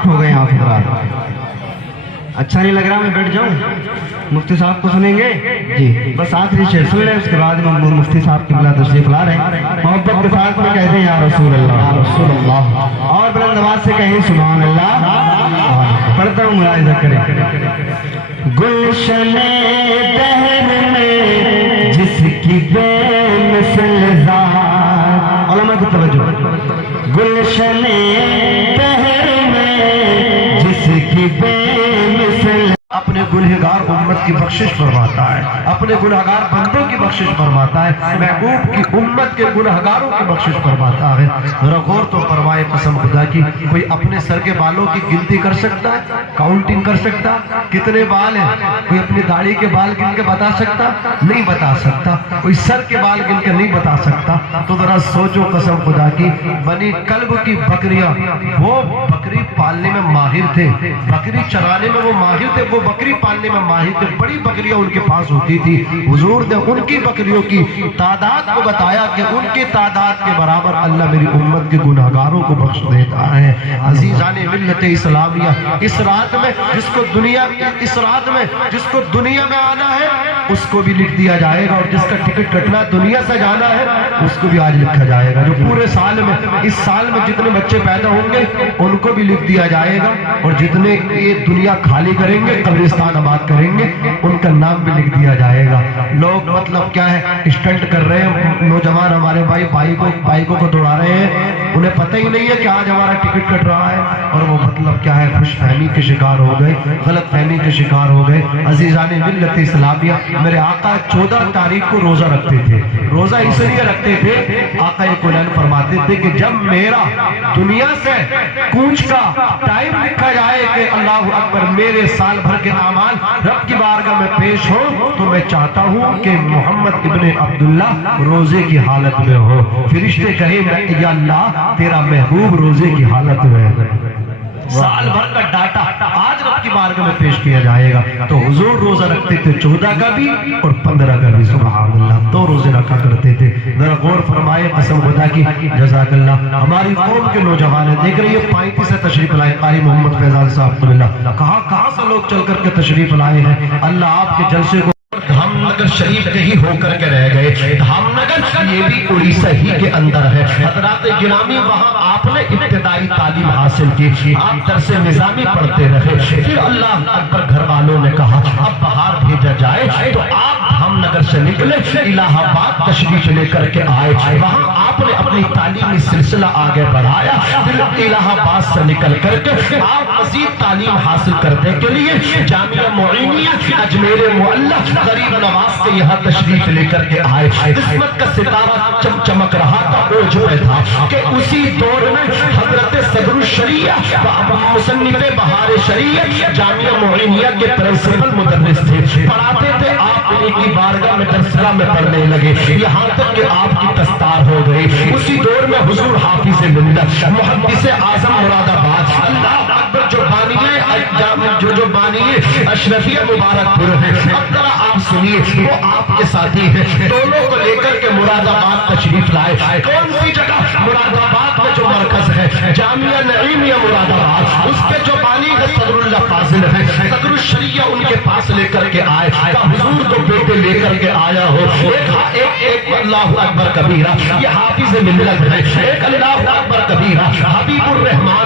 वक्त हो गए आप हजरात। अच्छा नहीं लग रहा, मैं बैठ जाऊं? मुफ्ती साहब को सुनेंगे जी, बस आखिरी शेर सुन ले, उसके बाद में मुफ्ती साहब की बिला तशरीफ ला रहे हैं। मोहब्बत के साथ में कहते हैं या रसूल अल्लाह, या रसूल अल्लाह, और बुलंद आवाज से कहें सुभान अल्लाह। पढ़ता हूँ, मुलाहिजा करें। गुलशने दहर में जिसकी बेमिसल ज़ात, उलमा की तवज्जो, गुलशने दहर में जिसकी बेमिसल, अपने गुनहगार उम्मत की बख्शिश फरमाता है, अपने गुनहगार बंदों की बख्शिश फरमाता है, महबूब की उम्मत के गुनहगारों की बख्शिश फरमाता है। जरा गौर तो फरमाए कसम खुदा की, कोई अपने सर के बालों की गिनती कर सकता है? काउंटिंग कर सकता? कितने बाल हैं? कोई अपनी दाढ़ी के बाल गिन के बता सकता? नहीं बता सकता। कोई सर के बाल गिन के नहीं बता सकता। तो जरा सोचो कसम खुदा की, बनी कल्ब की बकरियां, वो बकरी पालने में माहिर थे, बकरी चराने में वो माहिर थे, वो बकरी पालने में माहिर थे, बड़ी बकरियां उनके पास होती थी। हुजूर ने उनकी बकरियों की तादाद को बताया कि उनकी तादाद के बराबर अल्लाह मेरी उम्मत के गुनहगारों को बख्श देता है। अजीजाने मिल्लत इस्लामिया, इस रात में जिसको दुनिया में आना है उसको भी लिख दिया जाएगा, और जिसका टिकट कटना दुनिया से जाना है उसको भी आज लिखा जाएगा। जो पूरे साल में, इस साल में जितने बच्चे पैदा होंगे उनको भी लिख दिया जाएगा, और जितने ये दुनिया खाली करेंगे, कब्रिस्तान आबाद करेंगे, उनका नाम भी लिख दिया जाएगा। लोग मतलब क्या है, स्टंट कर रहे हैं, नौजवान हमारे भाई बाइकों को दौड़ा रहे हैं, उन्हें पता ही नहीं है कि आज हमारा टिकट कट रहा है, और वो मतलब क्या है, खुशफहमी के शिकार हो गए, गलत फहमी के शिकार हो गए। अजीजाने मिल्लत इस्लामिया, मेरे आका 14 तारीख को रोजा रखते थे। रोजा इसलिए रखते थे, आका कुरान फरमाते थे कि जब मेरा दुनिया से कूच का टाइम लिखा जाए कि अल्लाह अकबर, मेरे साल भर के अमाल रब की बारगाह में पेश हो, तो मैं चाहता हूं कि मोहम्मद इब्ने अब्दुल्ला रोजे की हालत में हो। फरिश्ते कहे या अल्लाह तेरा महबूब रोजे की हालत में है। साल भर का डाटा आज रब की बारगाह में पेश किया जाएगा। तो हुजूर रोजा रखते थे 14 का भी और 15 का भी, सुभान अल्लाह, 2 रोजे रखा करते थे। जरा गौर फरमाए कसम खुदा की, जज़ाकल्लाह। हमारी कौम के नौजवान है, देख रही है 35 से तशरीफ लाए कारी मोहम्मद फैजान साहब, कहाँ से लोग चल करके तशरीफ लाए हैं। अल्लाह आपके जलसे को, धामनगर शरीफ के ही होकर के रह गए। धामनगर ये भी उड़ीसा ही के अंदर है। हज़रात गिरामी, वहाँ आपने इब्तिदाई तालीम हासिल की, आप दरसे निज़ामी पढ़ते रहे। फिर अल्लाह अकबर घर वालों ने कहा अब बाहर भेजा जाए, तो आप धामनगर से निकले, इलाहाबाद तशरीफ लेकर के आए। वहाँ आपने अपनी तालीमी सिलसिला आगे बढ़ाया। फिर इलाहाबाद से निकल करके आप मज़ीद तालीम हासिल करने के लिए जामिया मोइनिया अजमेर मुअल्ला गरीब नवाज से यहाँ तशरीफ लेकर के आए। किस्मत का सितारा चमक रहा था, ओझ पे था कि उसी दौर में हजरत सदरुल शरिया मुसन्निफ़े बहार शरीयत जामिया मोइनिया के प्रिंसिपल मुदर्रिस थे, पढ़ाते थे। आप उनकी बारगाह में दरसगाह में पढ़ने लगे, यहाँ तक कि आपकी दस्तार हो गई। उसी दौर में हुजूर हाफिज़ मिल्लत मुहद्दिस आज़म मुरादाबाद, अल्लाह अकबर, जो बानी अशरफिया मुबारकपुर है। अब जरा आप सुनिए, वो आपके साथी हैं, दोनों को लेकर के मुरादाबाद तशरीफ लाए। कौन सी जगह? मुरादाबाद में जो मरकज है जामिया नईमिया मुरादाबाद, उसके जो बानी है सदरुल्लाह फाजिल है, सदरुल शरिया उनके पास लेकर के आए। का हुजूर तो बेटे लेकर के आया हो, एक अल्लाहु अकबर कबीरा, ये हाफिज़ मिल्लत है, एक अल्लाहु अकबर कबीरा हबीबुर रहमान